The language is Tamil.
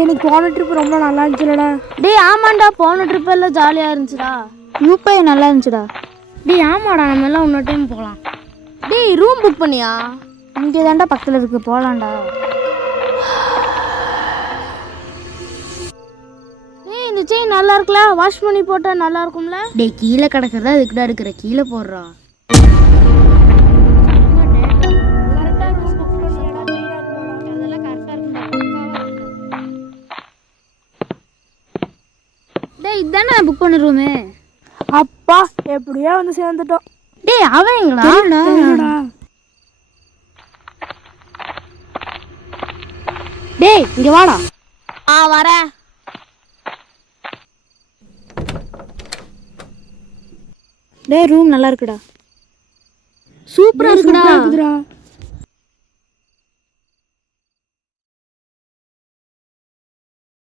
எனக்கு போன ட்ரிப் ரொம்ப நல்லா இருந்துச்சுலடா. டேய் ஆமாண்டா, போன ட்ரிப் எல்லாம் ஜாலியா இருந்துச்சுடா. யூபை நல்லா இருந்துச்சுடா. டேய் ஆமாடா, நம்ம எல்லாம் இன்னொரு டைம் போகலாம். டேய் ரூம் புக் பண்ணியா? இங்கே தாண்டா பக்கத்தில் இருக்கு, போகலாம்டா. டேய் இந்த செயின் நல்லா இருக்குல்ல, வாஷ் பண்ணி போட்டா நல்லா இருக்கும்ல. டேய் கீழே கிடக்கிறதா அதுக்குடா இருக்கிற, கீழே போடுறா. டேய் இதானே புக் பண்ண ரூமு. அப்பா எப்படியோ வந்து சேர்ந்துட்டோம். டேய் அவன் எங்கடா? தெரியலடா. டேய் இங்க வாடா. வரேன். டேய் ரூம் நல்லா இருக்குடா. சூப்பரா இருக்குடா.